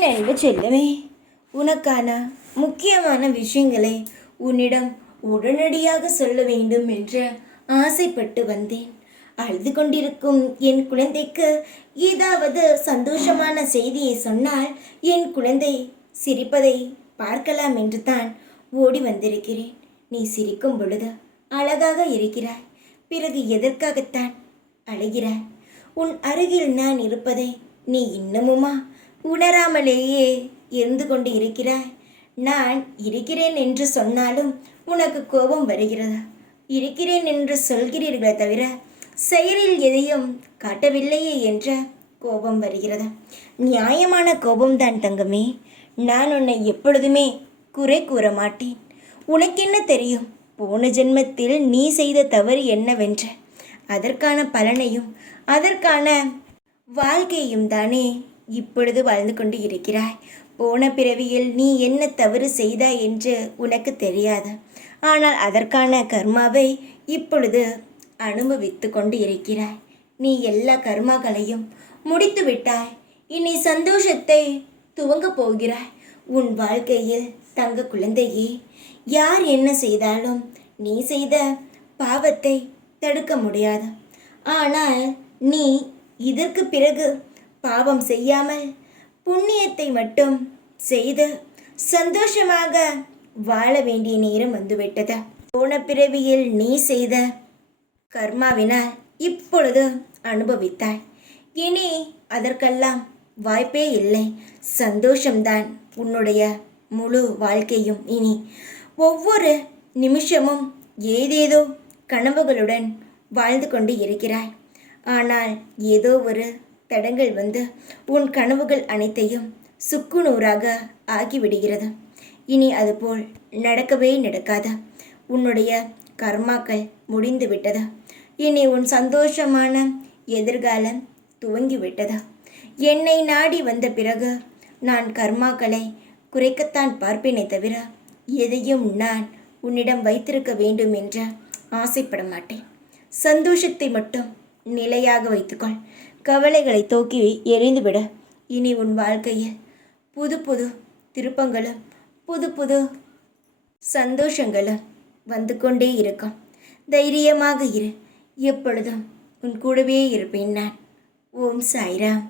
என் அன்பு செல்லமே, உனக்கான முக்கியமான விஷயங்களை உன்னிடம் உடனடியாக சொல்ல வேண்டும் என்று ஆசைப்பட்டு வந்தேன். அழுது கொண்டிருக்கும் என் குழந்தைக்கு ஏதாவது சந்தோஷமான செய்தியை சொன்னால் என் குழந்தை சிரிப்பதை பார்க்கலாம் என்று தான் ஓடி வந்திருக்கிறேன். நீ சிரிக்கும் பொழுது அழகாக இருக்கிறாய். பிறகு எதற்காகத்தான் அழுகிறாய்? உன் அருகில் நான் இருப்பதை நீ இன்னமுமா உணராமலேயே இருந்து கொண்டு இருக்கிறாய்? நான் இருக்கிறேன் என்று சொன்னாலும் உனக்கு கோபம் வருகிறதா? இருக்கிறேன் என்று சொல்கிறீர்களே தவிர செயலில் எதையும் காட்டவில்லையே என்ற கோபம் வருகிறதா? நியாயமான கோபம்தான் தங்கமே. நான் உன்னை எப்பொழுதுமே குறை கூற மாட்டேன். உனக்கென்ன தெரியும் போன ஜென்மத்தில் நீ செய்த தவறு என்னவென்ற? அதற்கான பலனையும் அதற்கான வாழ்க்கையும் தானே இப்பொழுது வாழ்ந்து கொண்டு இருக்கிறாய். போன பிறவியில் நீ என்ன தவறு செய்தாய் என்று உனக்கு தெரியாது. ஆனால் அதற்கான கர்மாவை இப்பொழுது அனுபவித்து கொண்டு இருக்கிறாய். நீ எல்லா கர்மாக்களையும் முடித்து விட்டாய். இனி சந்தோஷத்தை துவங்க போகிறாய். உன் வாழ்க்கையில் தங்க குழந்தையே, யார் என்ன செய்தாலும் நீ செய்த பாவத்தை தடுக்க முடியாது. ஆனால் நீ இதற்கு பிறகு பாவம் செய்யாமல் புண்ணியத்தை மட்டும் செய்து சந்தோஷமாக வாழ வேண்டிய நேரம் வந்துவிட்டது. போன பிறவியில் நீ செய்த கர்மாவினால் இப்பொழுது அனுபவித்தாய். இனி அதற்கெல்லாம் வாய்ப்பே இல்லை. சந்தோஷம்தான் உன்னுடைய முழு வாழ்க்கையும். இனி ஒவ்வொரு நிமிஷமும் ஏதேதோ கனவுகளுடன் வாழ்ந்து கொண்டு இருக்கிறாய். ஆனால் ஏதோ ஒரு தடங்கள் வந்து உன் கனவுகள் அனைத்தையும் சுக்குநூறாக ஆகிவிடுகிறது. இனி அதுபோல் நடக்கவே நடக்காது. உன்னுடைய கர்மாக்கள் முடிந்து விட்டது. இனி உன் சந்தோஷமான எதிர்காலம் துவங்கிவிட்டது. என்னை நாடி வந்த பிறகு நான் கர்மாக்களை குறைக்கத்தான் பார்ப்பேனே தவிர எதையும் நான் உன்னிடம் வைத்திருக்க வேண்டும் என்று ஆசைப்பட மாட்டேன். சந்தோஷத்தை மட்டும் நிலையாக வைத்துக்கொள். கவலைகளை தூக்கி எறிந்துவிட. இனி உன் வாழ்க்கையில் புது புது திருப்பங்களும் புது புது சந்தோஷங்களும் வந்து கொண்டே இருக்கும். தைரியமாக இரு. எப்பொழுதும் உன் கூடவே இருப்பேன் நான். ஓம் சாய்ராம்.